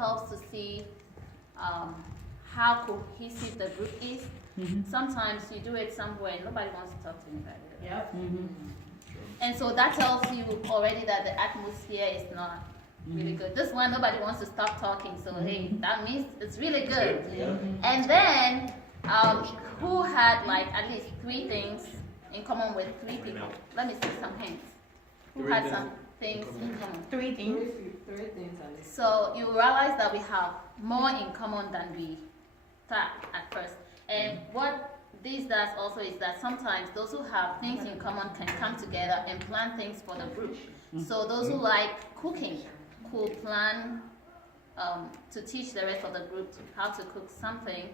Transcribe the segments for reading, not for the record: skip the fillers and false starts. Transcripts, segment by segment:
helps to see how cohesive the group is. Sometimes you do it somewhere and nobody wants to talk to anybody. Yep. And so that tells you already that the atmosphere is not really good. This one, nobody wants to stop talking, so hey, that means it's really good. And then, who had like at least 3 things in common with 3 people? Let me see some hands. Who had some things in common? 3 things. 3 things at least. So you realize that we have more in common than we thought at first. And what this does also is that sometimes those who have things in common can come together and plan things for the group. So those who like cooking could plan to teach the rest of the group how to cook something,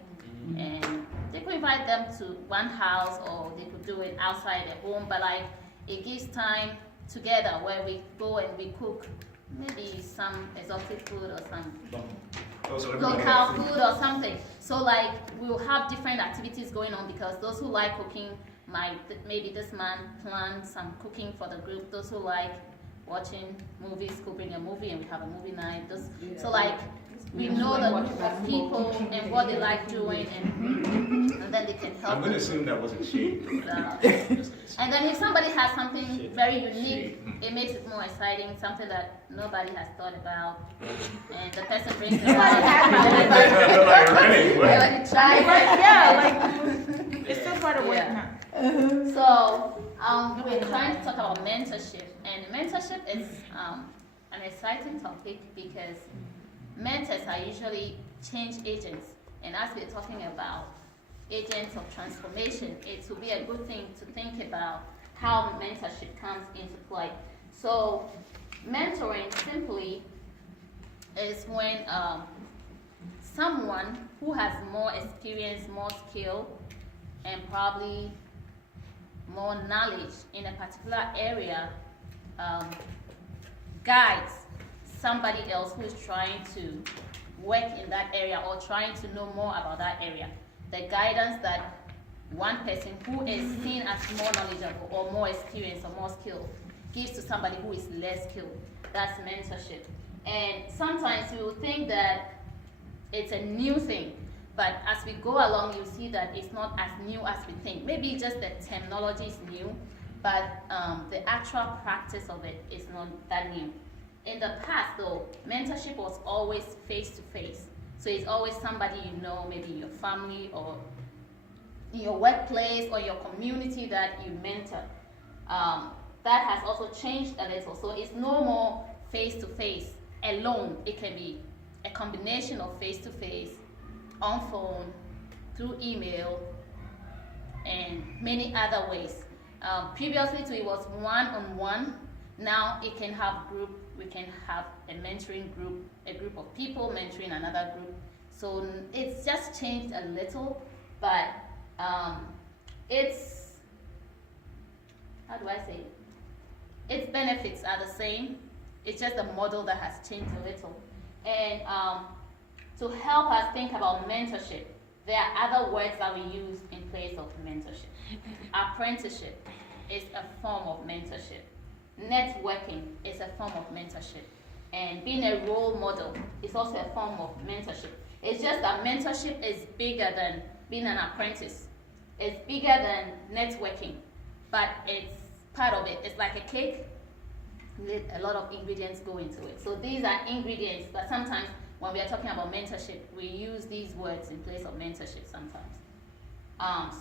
and they could invite them to one house, or they could do it outside their home, but like it gives time together where we go and we cook maybe some exotic food or some local food or something. So like we'll have different activities going on, because those who like cooking might, maybe this man plan some cooking for the group. Those who like watching movies could bring a movie and we have a movie night. So like we know the group of people and what they like doing, and then they can help. I'm going to assume that wasn't shade. And then if somebody has something very unique, it makes it more exciting, something that nobody has thought about, and the person brings it around. It's still part of work now. So we're trying to talk about mentorship, and mentorship is an exciting topic because mentors are usually change agents, and as we're talking about agents of transformation, it will be a good thing to think about how mentorship comes into play. So mentoring simply is when someone who has more experience, more skill, and probably more knowledge in a particular area guides somebody else who is trying to work in that area or trying to know more about that area. The guidance that one person who is seen as more knowledgeable or more experienced or more skilled gives to somebody who is less skilled. That's mentorship. And sometimes we will think that it's a new thing, but as we go along, you see that it's not as new as we think. Maybe just the terminology is new, but the actual practice of it is not that new. In the past, though, mentorship was always face-to-face. So it's always somebody you know, maybe in your family or in your workplace or your community that you mentor. That has also changed a little. So it's no more face-to-face alone. It can be a combination of face-to-face, on phone, through email, and many other ways. Previously, too, it was one-on-one. Now it can have group. We can have a mentoring group, a group of people mentoring another group. So it's just changed a little, but it's, how do I say it? Its benefits are the same. It's just the model that has changed a little. And to help us think about mentorship, there are other words that we use in place of mentorship. Apprenticeship is a form of mentorship. Networking is a form of mentorship. And being a role model is also a form of mentorship. It's just that mentorship is bigger than being an apprentice. It's bigger than networking, but it's part of it. It's like a cake with a lot of ingredients go into it. So these are ingredients that sometimes when we are talking about mentorship, we use these words in place of mentorship sometimes.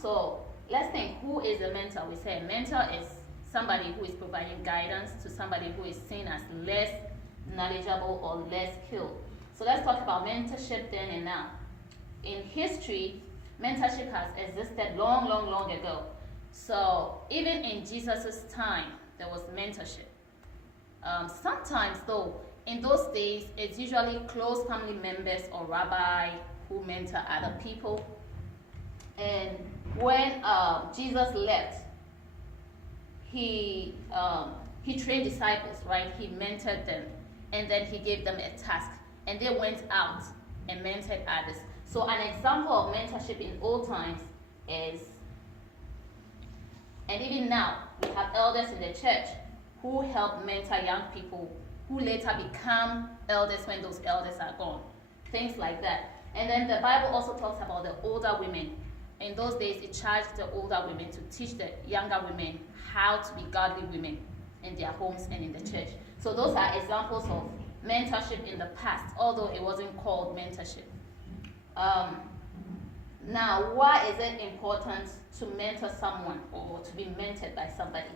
So let's think, who is a mentor? We say a mentor is somebody who is providing guidance to somebody who is seen as less knowledgeable or less skilled. So let's talk about mentorship then and now. In history, mentorship has existed long, long, long ago. So even in Jesus' time, there was mentorship. Sometimes though, in those days, it's usually close family members or rabbi who mentor other people. And when Jesus left, he trained disciples, right? He mentored them, and then he gave them a task, and they went out and mentored others. So an example of mentorship in old times is, and even now, we have elders in the church who help mentor young people who later become elders when those elders are gone. Things like that. And then the Bible also talks about the older women. In those days, it charged the older women to teach the younger women how to be godly women in their homes and in the church. So those are examples of mentorship in the past, although it wasn't called mentorship. Now, why is it important to mentor someone or to be mentored by somebody?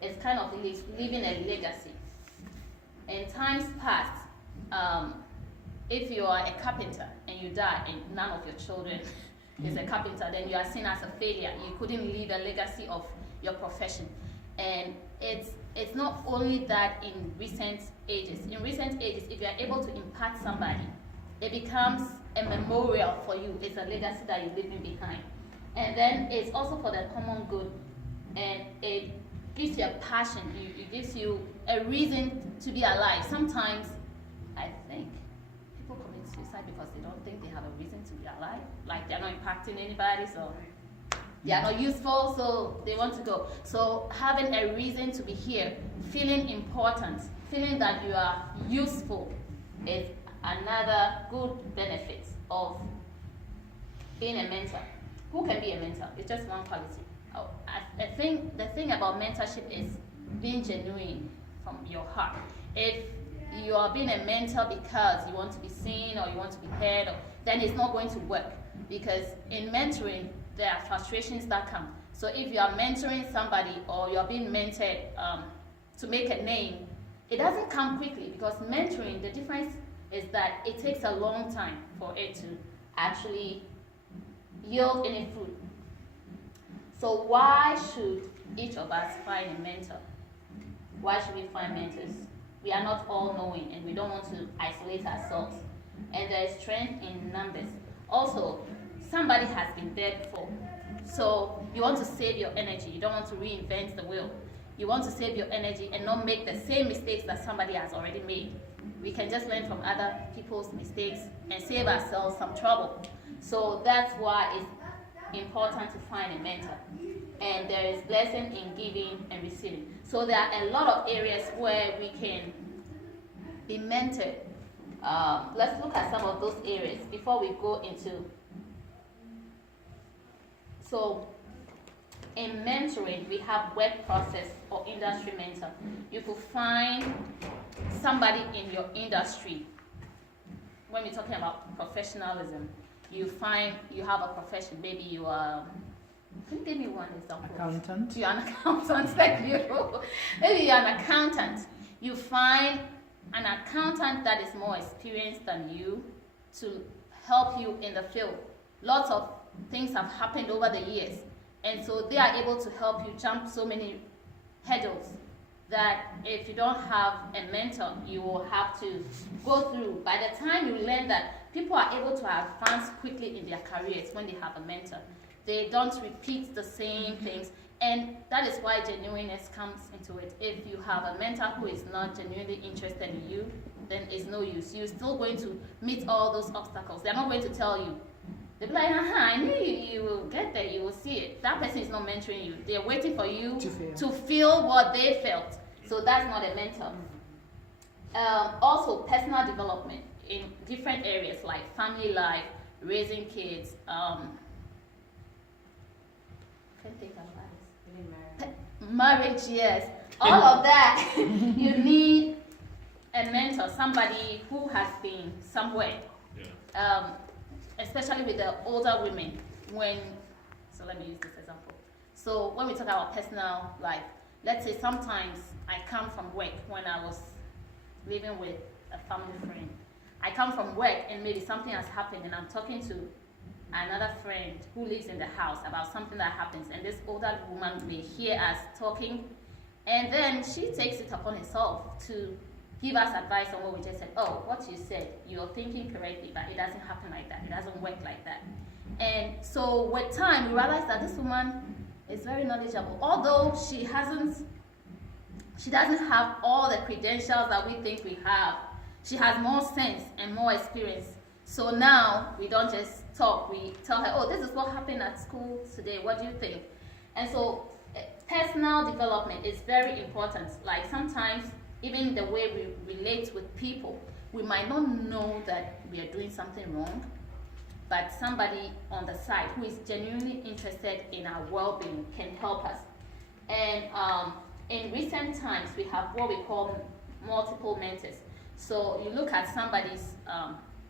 It's kind of leaving a legacy. In times past, if you are a carpenter and you die and none of your children is a carpenter, then you are seen as a failure. You couldn't leave a legacy of your profession. And it's not only that in recent ages. In recent ages, if you are able to impact somebody, it becomes a memorial for you. It's a legacy that you're leaving behind. And then it's also for the common good. And it gives you a passion. It gives you a reason to be alive. Sometimes, I think, people commit suicide because they don't think they have a reason to be alive. Like they're not impacting anybody, so they are not useful, so they want to go. So having a reason to be here, feeling important, feeling that you are useful is another good benefit of being a mentor. Who can be a mentor? It's just one quality. I think the thing about mentorship is being genuine from your heart. If you are being a mentor because you want to be seen or you want to be heard, then it's not going to work. Because in mentoring, there are frustrations that come. So if you are mentoring somebody or you're being mentored to make a name, it doesn't come quickly, because mentoring, the difference is that it takes a long time for it to actually yield any fruit. So why should each of us find a mentor? Why should we find mentors? We are not all knowing, and we don't want to isolate ourselves. And there is strength in numbers. Also, somebody has been there before. So you want to save your energy. You don't want to reinvent the wheel. You want to save your energy and not make the same mistakes that somebody has already made. We can just learn from other people's mistakes and save ourselves some trouble. So that's why it's important to find a mentor. And there is blessing in giving and receiving. So there are a lot of areas where we can be mentored. Let's look at some of those areas before we go into. So in mentoring, we have work process or industry mentor. You could find somebody in your industry. When we're talking about professionalism, you find you have a profession. Maybe you are, can you give me one example? Accountant. You're an accountant, thank you. Maybe you're an accountant. You find an accountant that is more experienced than you to help you in the field. Lots of things have happened over the years, and so they are able to help you jump so many hurdles that if you don't have a mentor, you will have to go through. By the time you learn that, people are able to advance quickly in their careers when they have a mentor. They don't repeat the same things, and that is why genuineness comes into it. If you have a mentor who is not genuinely interested in you, then it's no use. You're still going to meet all those obstacles. They're not going to tell you. They'll be like, I knew you will get there, you will see it. That person is not mentoring you. They're waiting for you to feel what they felt. So that's not a mentor. Also, personal development in different areas like family life, raising kids, can't think of that. Marriage, yes. All of that, you need a mentor, somebody who has been somewhere. Yeah. Especially with the older women, so let me use this example. So when we talk about personal life, let's say sometimes I come from work when I was living with a family friend. I come from work and maybe something has happened and I'm talking to another friend who lives in the house about something that happens, and this older woman may hear us talking, and then she takes it upon herself to give us advice on what we just said. Oh, what you said, you're thinking correctly, but it doesn't happen like that. It doesn't work like that. And so with time, we realize that this woman is very knowledgeable. Although she doesn't have all the credentials that we think we have. She has more sense and more experience. So now we don't just talk. We tell her, oh, this is what happened at school today. What do you think? And so personal development is very important. Like sometimes even the way we relate with people. We might not know that we are doing something wrong, but somebody on the side who is genuinely interested in our well-being can help us. And in recent times, we have what we call multiple mentors. So you look at somebody's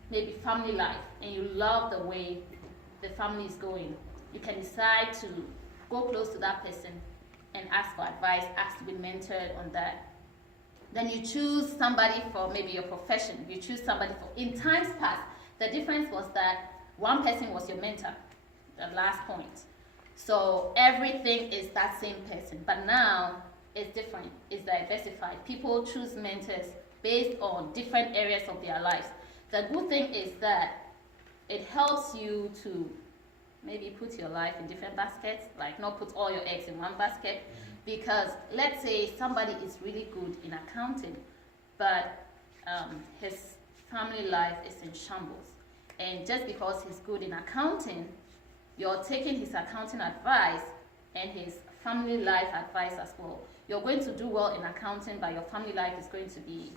maybe family life, and you love the way the family is going. You can decide to go close to that person and ask for advice, ask to be mentored on that. Then you choose somebody for maybe your profession. You choose somebody for, in times past, the difference was that one person was your mentor, the last point. So everything is that same person. But now it's different, it's diversified. People choose mentors based on different areas of their lives. The good thing is that it helps you to maybe put your life in different baskets, like not put all your eggs in one basket. Because let's say somebody is really good in accounting, but his family life is in shambles. And just because he's good in accounting, you're taking his accounting advice and his family life advice as well. You're going to do well in accounting, but your family life is going to be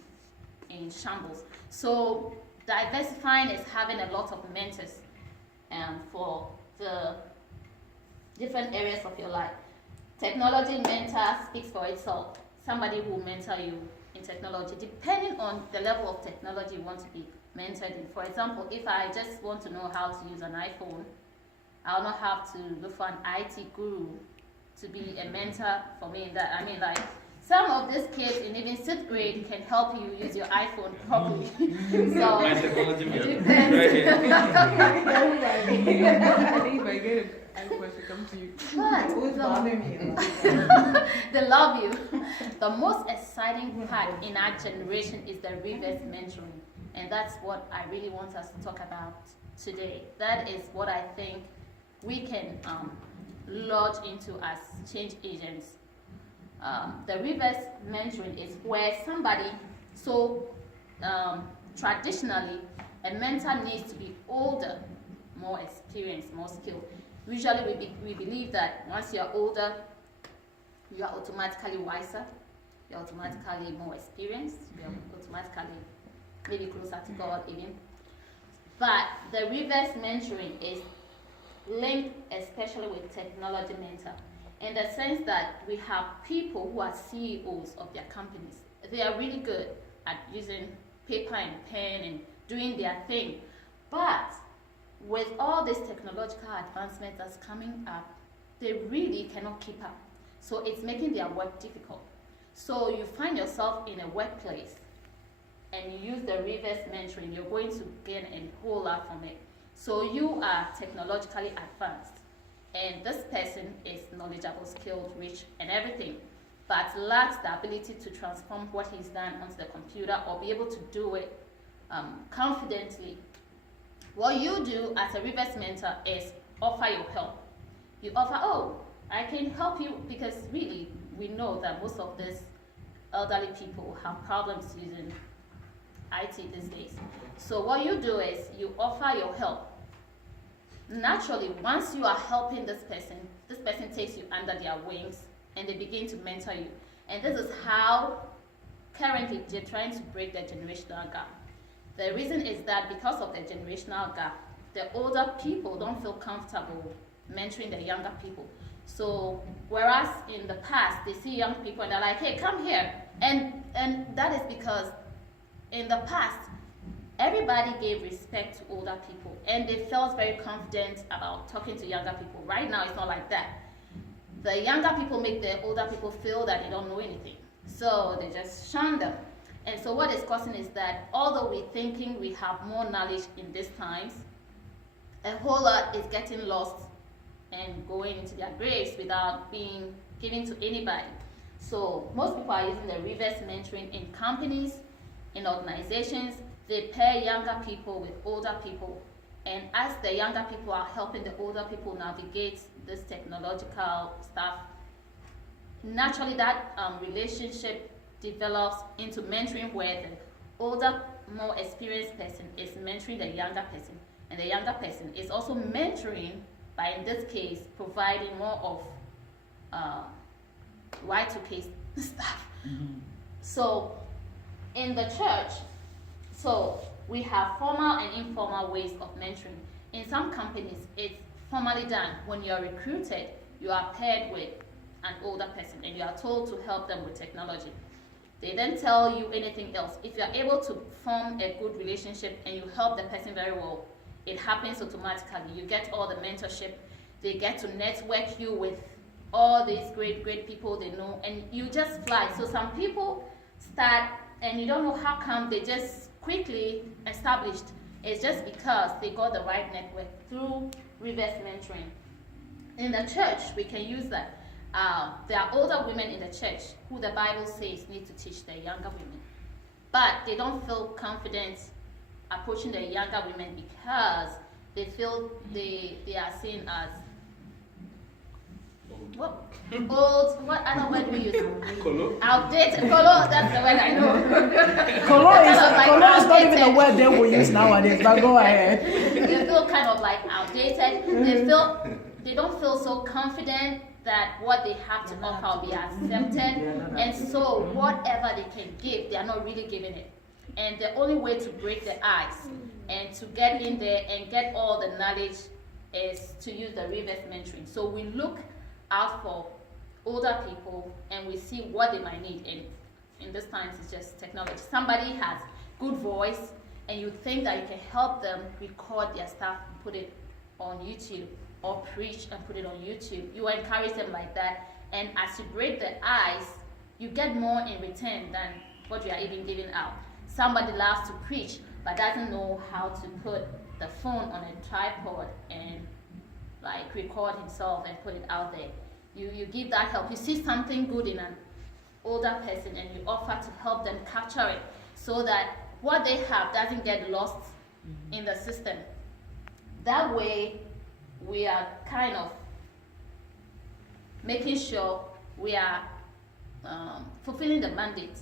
in shambles. So diversifying is having a lot of mentors for the different areas of your life. Technology mentor speaks for itself. Somebody who will mentor you in technology, depending on the level of technology you want to be mentored in. For example, if I just want to know how to use an iPhone, I'll not have to look for an IT guru to be a mentor for me in that. I mean, like, some of these kids in even 6th grade can help you use your iPhone properly. So, it depends. I think if I get it, I should come to you. But they love you. The most exciting part in our generation is the reverse mentoring. And that's what I really want us to talk about today. That is what I think we can lodge into as change agents. The reverse mentoring is where somebody, traditionally, a mentor needs to be older, more experienced, more skilled. Usually we believe that once you're older, you are automatically wiser, you're automatically more experienced, you're automatically maybe closer to God even. But the reverse mentoring is linked especially with technology mentor, in the sense that we have people who are CEOs of their companies. They are really good at using paper and pen and doing their thing. But with all this technological advancement that's coming up, they really cannot keep up. So it's making their work difficult. So you find yourself in a workplace and you use the reverse mentoring, you're going to gain a whole lot from it. So you are technologically advanced, and this person is knowledgeable, skilled, rich, and everything, but lacks the ability to transform what he's done onto the computer or be able to do it confidently. What you do as a reverse mentor is offer your help. You offer, oh, I can help you, because really, we know that most of these elderly people have problems using IT these days. So what you do is you offer your help. Naturally, once you are helping this person takes you under their wings and they begin to mentor you. And this is how currently they're trying to break the generational gap. The reason is that because of the generational gap, the older people don't feel comfortable mentoring the younger people. So whereas in the past they see young people and they're like, hey, come here. And that is because in the past, everybody gave respect to older people and they felt very confident about talking to younger people. Right now, it's not like that. The younger people make the older people feel that they don't know anything. So they just shun them. And so what it's causing is that although we're thinking we have more knowledge in these times, a whole lot is getting lost and going into their graves without being given to anybody. So most people are using the reverse mentoring in companies, in organizations. They pair younger people with older people, and as the younger people are helping the older people navigate this technological stuff, naturally that relationship develops into mentoring, where the older, more experienced person is mentoring the younger person, and the younger person is also mentoring by, in this case, providing more of Y2K stuff. Mm-hmm. So In the church, so we have formal and informal ways of mentoring. In some companies, it's formally done. When you're recruited, you are paired with an older person and you are told to help them with technology. They then tell you anything else. If you're able to form a good relationship and you help the person very well, it happens automatically. You get all the mentorship. They get to network you with all these great people they know, and you just fly. So some people start and you don't know how come they just quickly established. It's just because they got the right network through reverse mentoring. In the church, we can use that. There are older women in the church who the Bible says need to teach the younger women, but they don't feel confident approaching the younger women because they feel they are seen as what old. What other word do we use? Colo? Outdated. Colo. That's the word I know. Colo is not even outdated. the word they will use nowadays, but go ahead. They feel kind of like outdated. They don't feel so confident that what they have to offer will be accepted, and so whatever they can give, they are not really giving it. And the only way to break the ice and to get in there and get all the knowledge is to use the reverse mentoring. So we look out for older people and we see what they might need. And in this times, it's just technology. Somebody has good voice and you think that you can help them record their stuff and put it on YouTube, or preach and put it on YouTube. You encourage them like that, and as you break the ice, you get more in return than what you are even giving out. Somebody loves to preach but doesn't know how to put the phone on a tripod and like record himself and put it out there. You give that help. You see something good in an older person and you offer to help them capture it so that what they have doesn't get lost in the system. That way, we are kind of making sure we are fulfilling the mandate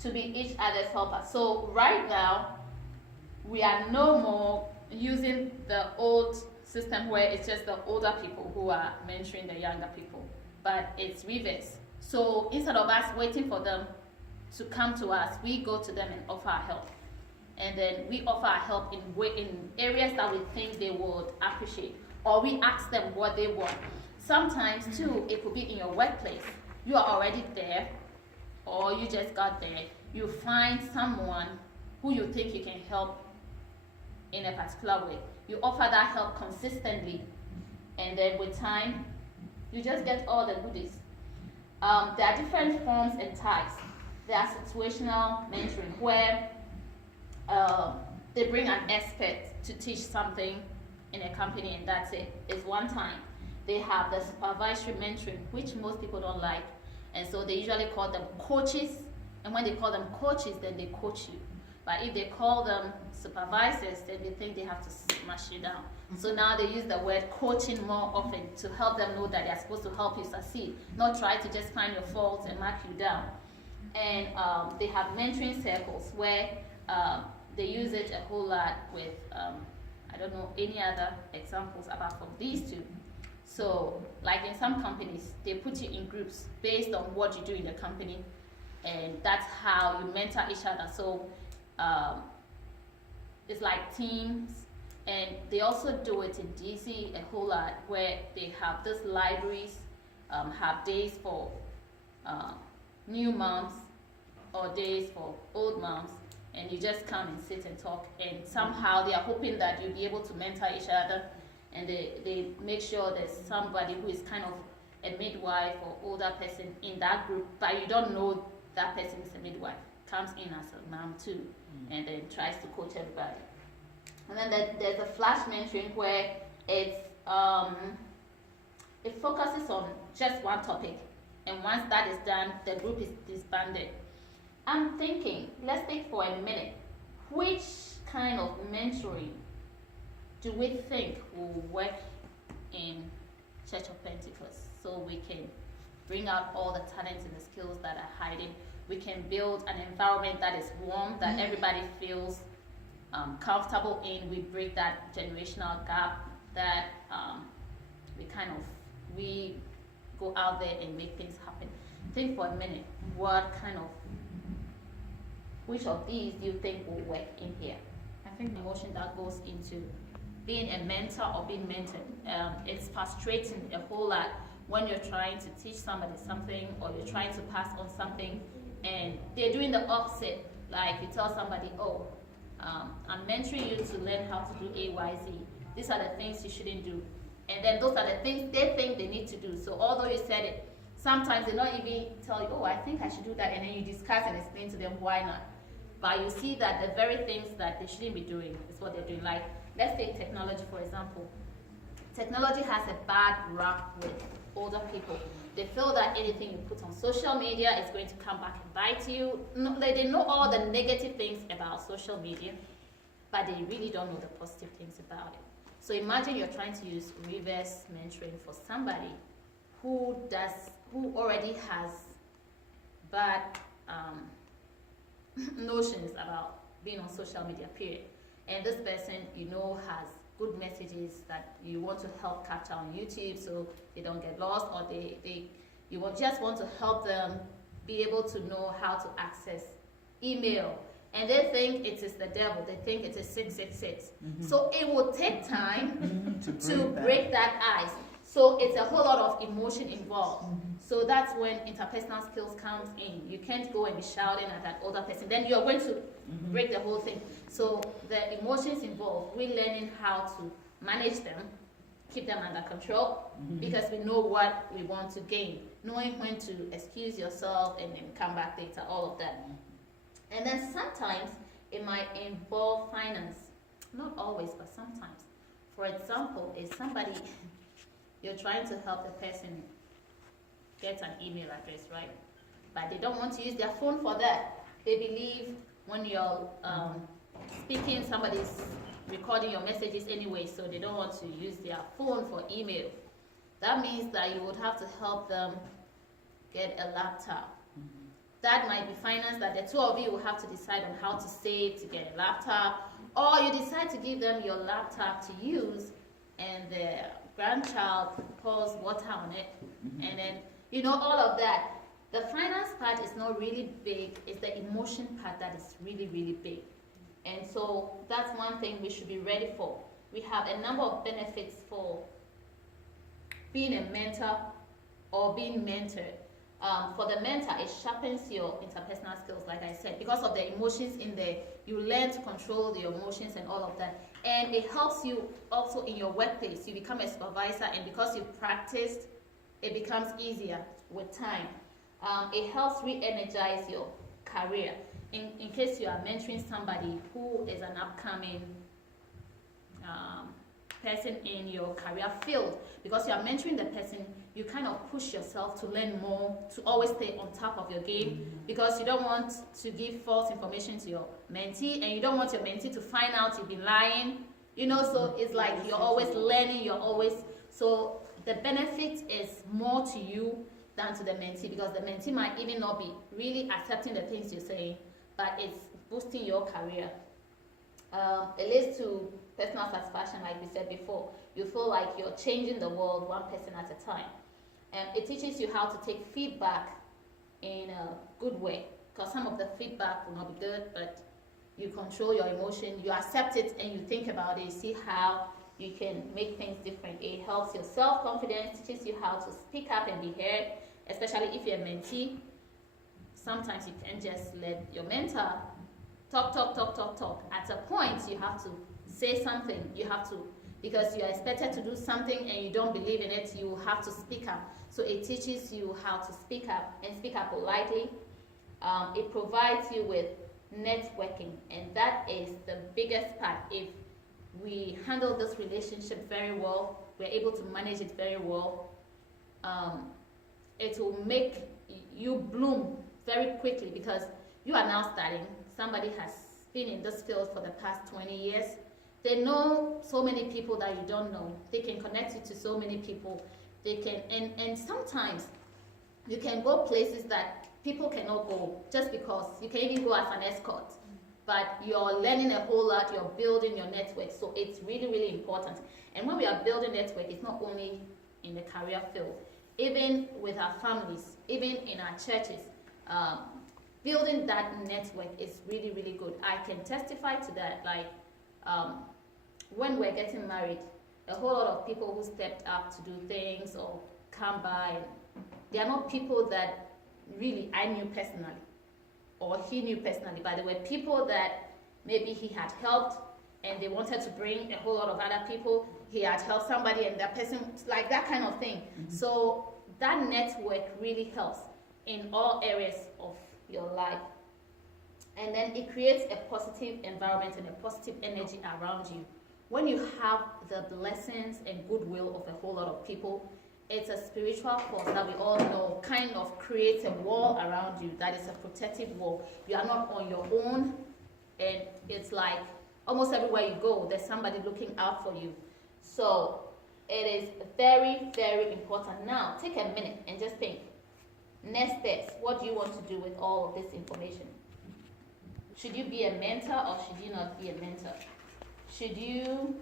to be each other's helper. So right now, we are no more using the old system where it's just the older people who are mentoring the younger people, but it's reverse. So instead of us waiting for them to come to us, we go to them and offer our help. And then we offer our help in areas that we think they would appreciate, or we ask them what they want. Sometimes too, it could be in your workplace. You are already there, or you just got there. You find someone who you think you can help in a particular way. You offer that help consistently, and then with time, you just get all the goodies. There are different forms and types. There are situational mentoring where they bring an expert to teach something in a company and that's it. It's one time. They have the supervisory mentoring, which most people don't like, and so they usually call them coaches, and when they call them coaches, then they coach you. But if they call them supervisors, then they think they have to smash you down. So now they use the word coaching more often to help them know that they're supposed to help you succeed, not try to just find your faults and mark you down. And they have mentoring circles where they use it a whole lot with, I don't know any other examples apart from these two. So like in some companies, they put you in groups based on what you do in the company, and that's how you mentor each other. So it's like teams, and they also do it in DC a whole lot where they have these libraries, have days for new moms or days for old moms, and you just come and sit and talk, and somehow they are hoping that you'll be able to mentor each other, and they make sure there's somebody who is kind of a midwife or older person in that group, but you don't know that person is a midwife, comes in as a mom too, and then tries to coach everybody. And then there's a flash mentoring where it's it focuses on just one topic, and once that is done, the group is disbanded. I'm thinking, let's think for a minute, which kind of mentoring do we think will work in Church of Pentecost so we can bring out all the talents and the skills that are hiding? We can build an environment that is warm, that everybody feels comfortable in. We break that generational gap, that we go out there and make things happen. Think for a minute, what kind of Which of these do you think will work in here? I think The emotion that goes into being a mentor or being mentored. It's frustrating a whole lot when you're trying to teach somebody something or you're trying to pass on something and they're doing the opposite. Like you tell somebody, oh, I'm mentoring you to learn how to do A, Y, Z. These are the things you shouldn't do. And then those are the things they think they need to do. So although you said it, sometimes they don't even tell you, oh, I think I should do that. And then you discuss and explain to them why not. But you see that the very things that they shouldn't be doing is what they're doing. Like, let's take technology, for example. Technology has a bad rap with older people. They feel that anything you put on social media is going to come back and bite you. No, they know all the negative things about social media, but they really don't know the positive things about it. So imagine you're trying to use reverse mentoring for somebody who already has bad notions about being on social media, period. And this person, has good messages that you want to help capture on YouTube so they don't get lost, or just want to help them be able to know how to access email. And they think it is the devil. They think it is 666. So it will take time to break that ice. So it's a whole lot of emotion involved. So that's when interpersonal skills comes in. You can't go and be shouting at that older person. Then you're going to break the whole thing. So the emotions involved, we're learning how to manage them, keep them under control, because we know what we want to gain. Knowing when to excuse yourself and then come back later, all of that. And then sometimes it might involve finance. Not always, but sometimes. For example, if somebody, you're trying to help the person get an email address, right? But they don't want to use their phone for that. They believe when you're speaking, somebody's recording your messages anyway, so they don't want to use their phone for email. That means that you would have to help them get a laptop. That might be finance that the two of you will have to decide on how to save to get a laptop, or you decide to give them your laptop to use and the grandchild pours water on it, and then all of that. The finance part is not really big, it's the emotion part that is really, really big. And so that's one thing we should be ready for. We have a number of benefits for being a mentor or being mentored. For the mentor, it sharpens your interpersonal skills, like I said, because of the emotions in there. You learn to control your emotions and all of that. And it helps you also in your workplace. You become a supervisor, and because you've practiced, it becomes easier with time. It helps re-energize your career. In case you are mentoring somebody who is an upcoming person in your career field, because you are mentoring the person, you kind of push yourself to learn more, to always stay on top of your game, because you don't want to give false information to your mentee, and you don't want your mentee to find out you've been lying, so it's like you're always learning, so the benefit is more to you than to the mentee, because the mentee might even not be really accepting the things you're saying, but it's boosting your career. It leads to personal satisfaction, like we said before. You feel like you're changing the world one person at a time. It teaches you how to take feedback in a good way, because some of the feedback will not be good, but you control your emotion, you accept it, and you think about it, you see how you can make things different. It helps your self-confidence, teaches you how to speak up and be heard, especially if you're a mentee. Sometimes you can't just let your mentor talk. At a point, you have to say something. You have to, because you are expected to do something and you don't believe in it, you have to speak up. So it teaches you how to speak up and speak up politely. It provides you with networking, and that is the biggest part. If we handle this relationship very well, we're able to manage it very well, it will make you bloom very quickly, because you are now starting. Somebody has been in this field for the past 20 years. They know so many people that you don't know. They can connect you to so many people. They can, and sometimes you can go places that people cannot go, just because you can even go as an escort. But you're learning a whole lot, you're building your network, so it's really, really important. And when we are building network, it's not only in the career field, even with our families, even in our churches. building that network is really, really good. I can testify to that. Like, when we're getting married, a whole lot of people who stepped up to do things or come by, they are not people that really I knew personally or he knew personally, but there were people that maybe he had helped and they wanted to bring a whole lot of other people. He had helped somebody and that person, like that kind of thing. So that network really helps in all areas of your life. And then it creates a positive environment and a positive energy around you. When you have the blessings and goodwill of a whole lot of people, it's a spiritual force that we all know kind of creates a wall around you that is a protective wall. You are not on your own, and it's like almost everywhere you go, there's somebody looking out for you. So it is very, very important. Now, take a minute and just think. Next steps, what do you want to do with all of this information? Should you be a mentor or should you not be a mentor? Should you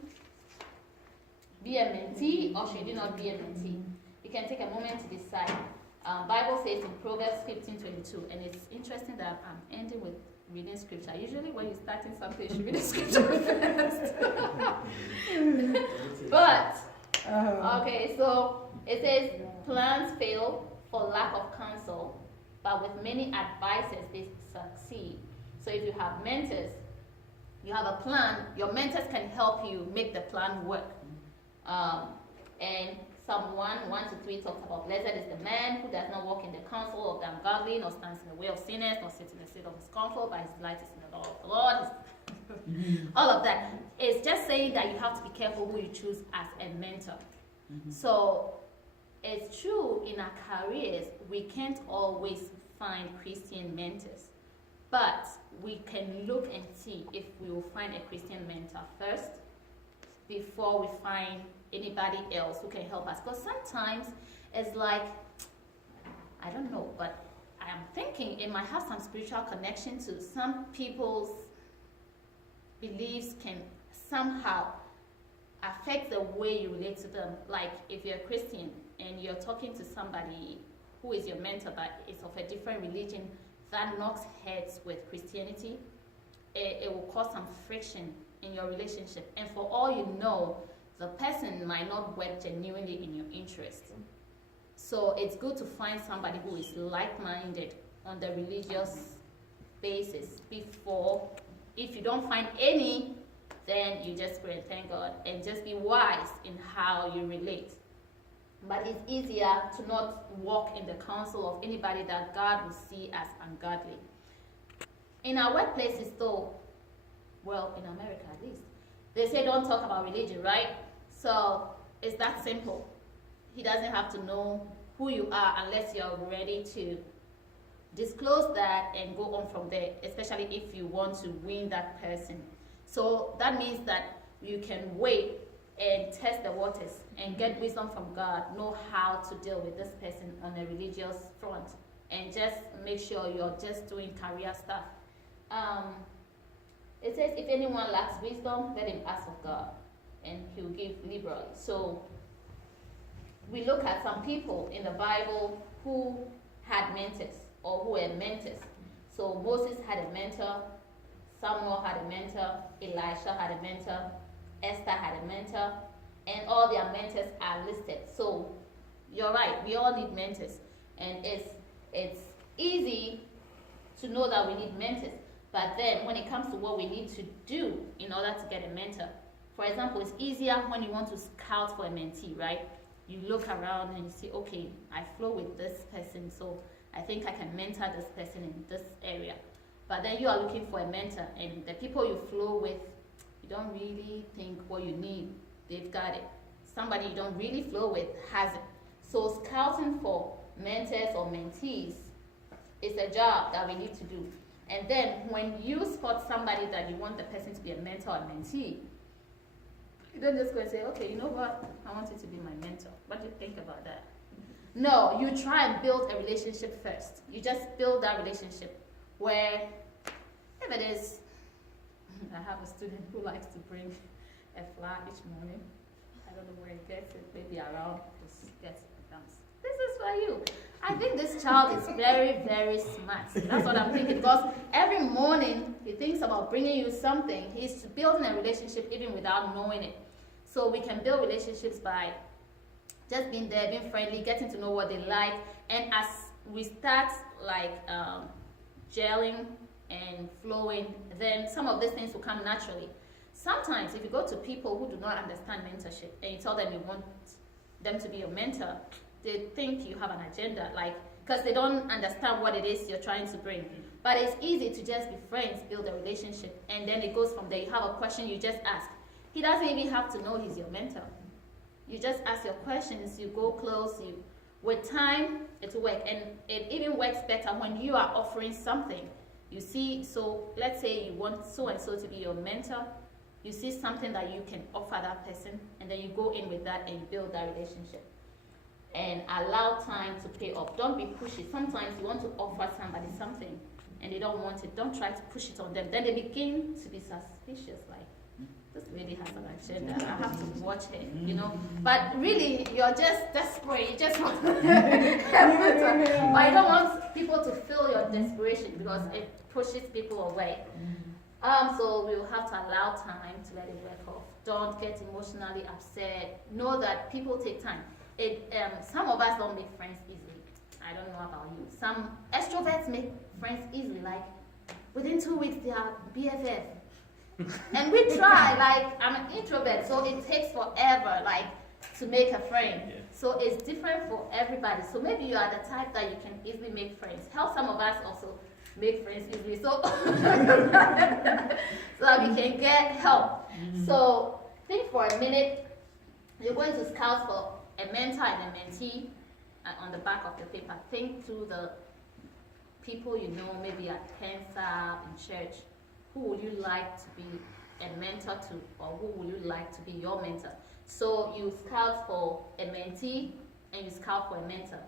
be a mentee or should you not be a mentee? You can take a moment to decide. Bible says in Proverbs 15:22, and it's interesting that I'm ending with reading scripture. Usually when you're starting something, you should read the scripture first. But, okay, so it says, plans fail for lack of counsel, but with many advices they succeed. So if you have mentors, you have a plan, your mentors can help you make the plan work. And Psalm 1:1-3 talks about, blessed is the man who does not walk in the counsel of the ungodly, nor stands in the way of sinners, nor sits in the seat of discomfort, but his delight is in the law of the Lord. All of that. It's just saying that you have to be careful who you choose as a mentor. So it's true in our careers, we can't always find Christian mentors. But we can look and see if we will find a Christian mentor first before we find anybody else who can help us. Because sometimes it's like, I don't know, but I am thinking it might have some spiritual connection to some people's beliefs can somehow affect the way you relate to them. Like if you're a Christian and you're talking to somebody who is your mentor but is of a different religion, that knocks heads with Christianity, it will cause some friction in your relationship. And for all you know, the person might not work genuinely in your interest. So it's good to find somebody who is like-minded on the religious basis before. If you don't find any, then you just pray and thank God and just be wise in how you relate. But it's easier to not walk in the counsel of anybody that God will see as ungodly. In our workplaces though, well, in America at least, they say don't talk about religion, right? So it's that simple. He doesn't have to know who you are unless you're ready to disclose that and go on from there, especially if you want to win that person. So that means that you can wait and test the waters and get wisdom from God, know how to deal with this person on a religious front, and just make sure you're just doing career stuff. It says, if anyone lacks wisdom, let him ask of God, and he will give liberally. So we look at some people in the Bible who had mentors or who were mentors. So Moses had a mentor, Samuel had a mentor, Elisha had a mentor, Esther had a mentor, and all their mentors are listed. So you're right, we all need mentors, and it's easy to know that we need mentors. But then when it comes to what we need to do in order to get a mentor, for example, it's easier when you want to scout for a mentee, right? You look around and you see, okay, I flow with this person, so I think I can mentor this person in this area. But then you are looking for a mentor, and the people you flow with, you don't really think what you need, they've got it. Somebody you don't really flow with has it. So scouting for mentors or mentees is a job that we need to do. And then when you spot somebody that you want the person to be a mentor or mentee, you don't just go and say, okay, you know what, I want you to be my mentor. What do you think about that? No, you try and build a relationship first. You just build that relationship where, if it is, I have a student who likes to bring a flower each morning. I don't know where he gets it, maybe around, just gets it. This is are you? I think this child is very, very smart. That's what I'm thinking, because every morning he thinks about bringing you something. He's building a relationship even without knowing it. So we can build relationships by just being there, being friendly, getting to know what they like, and as we start like gelling and flowing, then some of these things will come naturally. Sometimes if you go to people who do not understand mentorship and you tell them you want them to be your mentor, they think you have an agenda, like, because they don't understand what it is you're trying to bring. But it's easy to just be friends, build a relationship, and then it goes from there. You have a question, you just ask. He doesn't even have to know he's your mentor. You just ask your questions, you go close, with time, it will work. And it even works better when you are offering something. You see, so let's say you want so-and-so to be your mentor. You see something that you can offer that person, and then you go in with that and build that relationship. And allow time to pay off. Don't be pushy. Sometimes you want to offer somebody something, and they don't want it. Don't try to push it on them. Then they begin to be suspicious, like, this lady has an agenda. I have to watch her, you know. But really, you're just desperate. You just want but you don't want people to feel your desperation, because it pushes people away. So we will have to allow time to let it work off. Don't get emotionally upset. Know that people take time. Some of us don't make friends easily. I don't know about you. Some extroverts make friends easily. Like within 2 weeks, they are BFF. And we try. Like I'm an introvert, so it takes forever, like, to make a friend. Yeah. So it's different for everybody. So maybe you are the type that you can easily make friends. Help some of us also make friends easily, so so that we can get help. So think for a minute. You're going to scout for a mentor and a mentee on the back of the paper. Think through the people you know, maybe at Pensa, in church. Who would you like to be a mentor to, or who would you like to be your mentor? So you scout for a mentee and you scout for a mentor.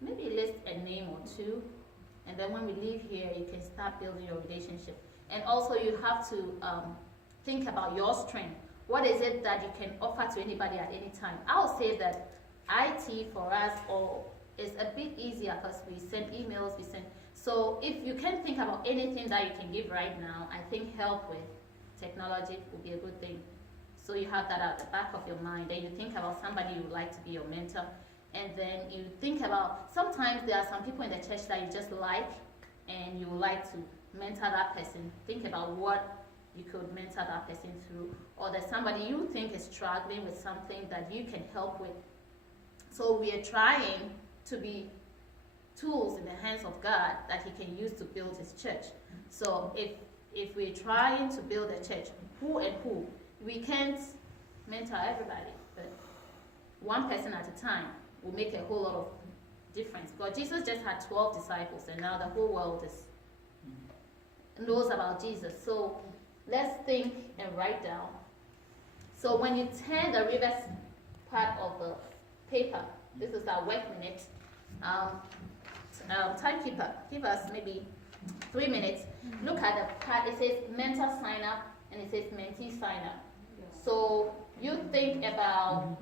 Maybe list a name or two, and then when we leave here, you can start building your relationship. And also you have to think about your strength. What is it that you can offer to anybody at any time? I would say that IT for us is a bit easier because we send emails, so if you can think about anything that you can give right now, I think help with technology would be a good thing. So you have that at the back of your mind. Then you think about somebody you would like to be your mentor. And then you think about, sometimes there are some people in the church that you just like, and you would like to mentor that person. Think about what you could mentor that person through. Or there's somebody you think is struggling with something that you can help with. So we are trying to be tools in the hands of God that he can use to build his church. So if we're trying to build a church, who, we can't mentor everybody, but one person at a time will make a whole lot of difference. Because Jesus just had 12 disciples, and now the whole world knows about Jesus. So let's think and write down. So when you turn the reverse part of the paper, this is our work minute. Timekeeper, give us maybe 3 minutes. Look at the part, it says mentor sign up and it says mentee sign up. So you think about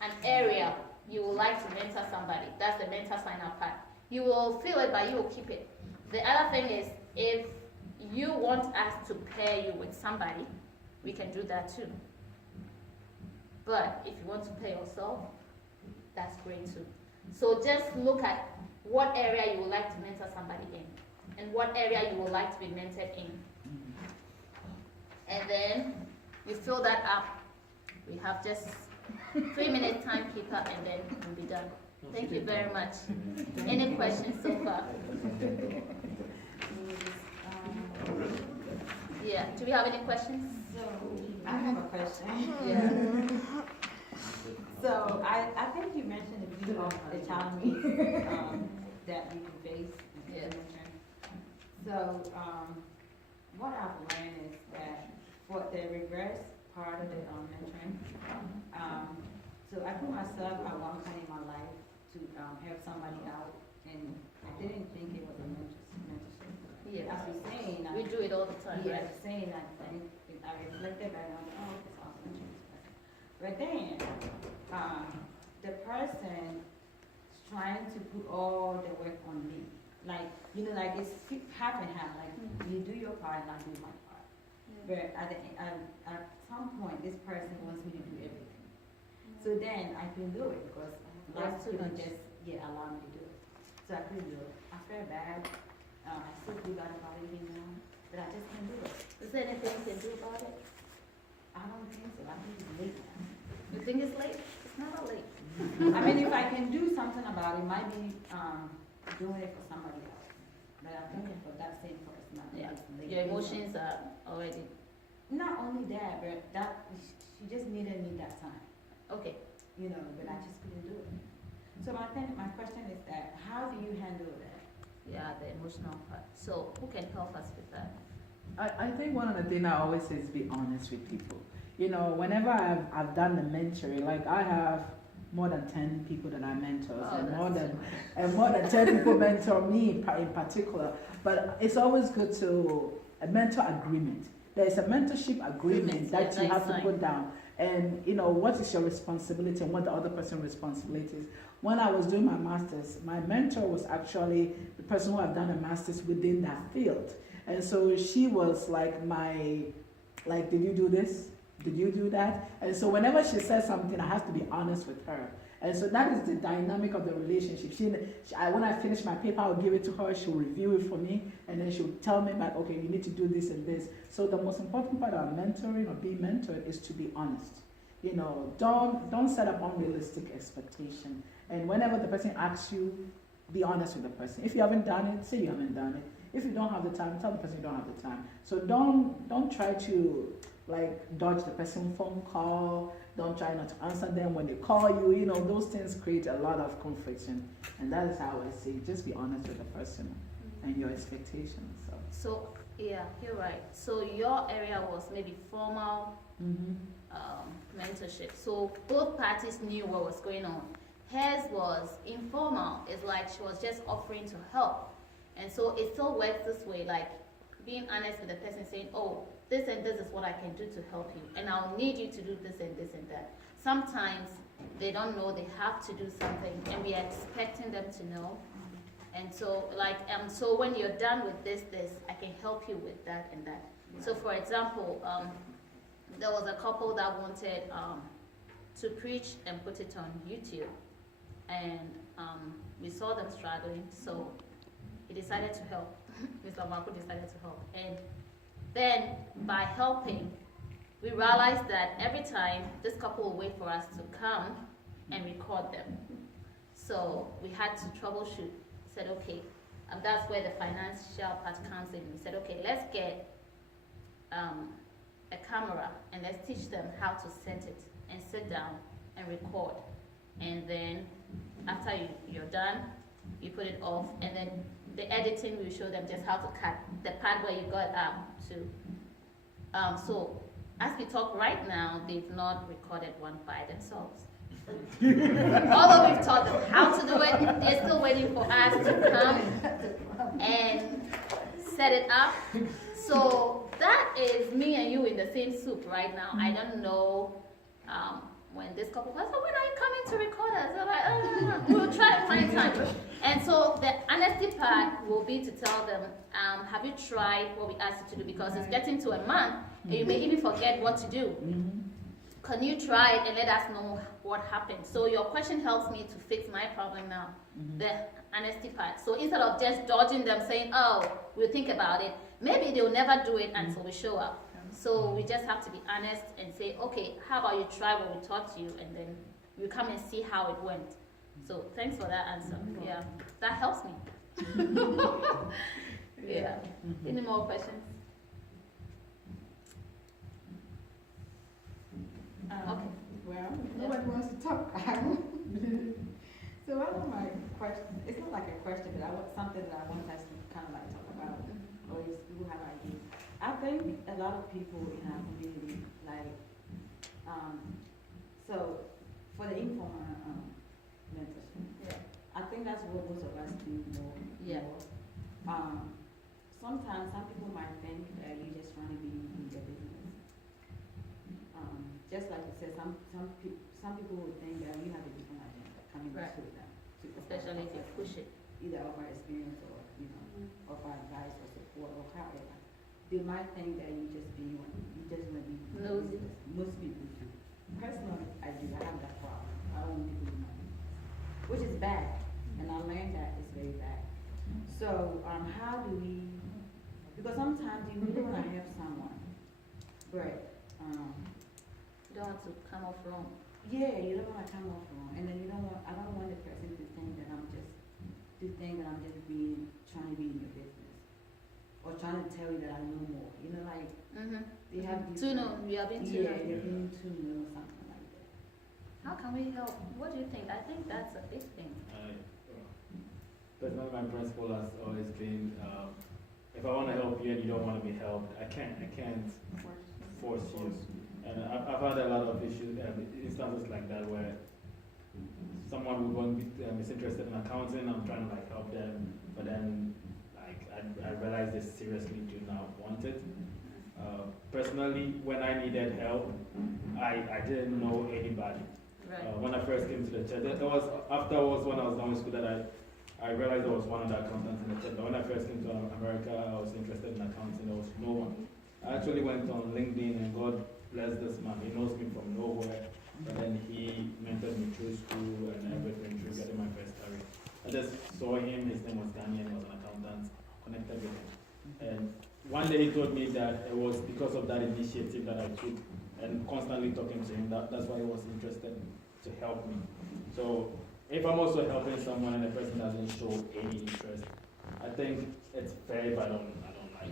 an area you would like to mentor somebody. That's the mentor sign up part. You will feel it, but you will keep it. The other thing is, if you want us to pair you with somebody, we can do that too. But if you want to pair yourself, that's great too. So just look at what area you would like to mentor somebody in, and what area you would like to be mentored in. And then you fill that up. We have just 3 minute timekeeper, and then we'll be done. Thank you very much. Any questions so far? Yeah, do we have any questions? So, I have a question. Yeah. So, I think you mentioned a few of the challenges that we can face in mentoring. So, what I've learned is that for the reverse part of the mentoring, so I put myself at one point in my life to help somebody out, and I didn't think it was a mentorship. Yeah. As you're saying, We do it all the time, yeah, right? saying that thing, I reflected back on, oh, it's awesome. But then, the person trying to put all the work on me. Like, like it's half and half. Like, you do your part and I do my part. But at some point, this person wants me to do everything. So then I couldn't do it because life couldn't just allow me to do it. So I couldn't do it. I felt bad. I still feel bad about it even now, but I just can't do it. Is there anything you can do about it? I don't think so. I think it's late now. You think it's late? It's never late. I mean, if I can do something about it, might be doing it for somebody else. But I'm thinking for that same person. I think it's late. Your emotions are already. Not only that, but she just needed me that time. Okay. But I just couldn't do it. So my question is that, how do you handle that? Yeah, the emotional part. So who can help us with that? I think one of the things I always say is be honest with people. Whenever I've done the mentoring, like I have more than 10 people that I mentor, and more than 10 people mentor me in particular. But it's always good to a mentor agreement. There's a mentorship agreement that you have to put down. And what is your responsibility and what the other person's responsibility is. When I was doing my master's, my mentor was actually the person who had done a master's within that field. And so she was like did you do this? Did you do that? And so whenever she says something, I have to be honest with her. And so that is the dynamic of the relationship. When I finish my paper, I'll give it to her, she'll review it for me, and then she'll tell me back, okay, you need to do this and this. So the most important part of mentoring or being mentored is to be honest. Don't set up unrealistic expectation. And whenever the person asks you, be honest with the person. If you haven't done it, say you haven't done it. If you don't have the time, tell the person you don't have the time. So don't try to dodge the person's phone call. Don't try not to answer them when they call you. Those things create a lot of conflict, and that is how I say. Just be honest with the person and your expectations. So yeah, you're right. So your area was maybe formal mentorship. So both parties knew what was going on. Hers was informal. It's like she was just offering to help, and so it still works this way. Like being honest with the person, saying, "Oh, this and this is what I can do to help you, and I'll need you to do this and this and that." Sometimes they don't know they have to do something, and we are expecting them to know. And so, so when you're done with this, I can help you with that and that. So, for example, there was a couple that wanted to preach and put it on YouTube, and we saw them struggling, so he decided to help. Mr. Marco decided to help, and then by helping, we realized that every time this couple will wait for us to come and record them. So we had to troubleshoot. We said, okay, and that's where the financial part comes in. We said, okay, let's get a camera and let's teach them how to set it and sit down and record. And then after you're done, you put it off, and then the editing will show them just how to cut the part where you got to. So as we talk right now, they've not recorded one by themselves. Although we've taught them how to do it, they're still waiting for us to come and set it up. So that is me and you in the same soup right now. I don't know when this couple was, oh, when are you coming to record us? They're like, we'll try and find time. And so the honesty part will be to tell them, have you tried what we asked you to do? Because it's getting to a month, and you may even forget what to do. Can you try it and let us know what happened? So your question helps me to fix my problem now, the honesty part. So instead of just dodging them saying, oh, we'll think about it, maybe they'll never do it until we show up. So we just have to be honest and say, okay, how about you try what we taught you, and then you come and see how it went. So thanks for that answer. Yeah, that helps me. Yeah. Any more questions? Okay. Well, nobody wants to talk. So one of my questions, it's not like a question, but I want something that I want us to kind of like talk about, or you have ideas. I think a lot of people in our community, like, so for the informal mentorship, I think that's what most of us do more. Sometimes some people might think that you're just trying to be in your business. Just like you said, some people would think that you have a different agenda coming to them. So Especially if you push it. either offer experience or, offer advice or support or however. They might think that you just want to be Nosy. Most people do. Personally, I do. I have that problem. I don't want people to know, which is bad, and I learned that it's very bad. So, how do we? Because sometimes you really want to help someone, but You don't want to come off wrong. yeah, you don't want to come off wrong, and then you don't want. I don't want the person to think that I'm just trying to be in your business, or trying to tell you that I know more. Like they have these. Too known. We have been too Yeah, known. you're being too known or something like that. How can we help? What do you think? I think that's a big thing. Personally, my principle has always been, if I want to help you and you don't want to be helped, I can't force you. And I've had a lot of issues, instances like that where someone will go and is interested in accounting, I'm trying to like help them, but then like I realize they seriously do not want it. Personally, when I needed help, I didn't know anybody. Right. When I first came to the church, it was afterwards when I was done with school that I realized there was one of the accountants in the church. But when I first came to America, I was interested in accounting. There was no one. I actually went on LinkedIn and God bless this man. He knows me from nowhere. But then he mentored me through school and everything through getting my first salary. I just saw him. His name was Danny and he was an accountant. Connected with him. And one day he told me that it was because of that initiative that I took and constantly talking to him. That's why he was interested to help me. So if I'm also helping someone and the person doesn't show any interest, I think it's fair if I don't like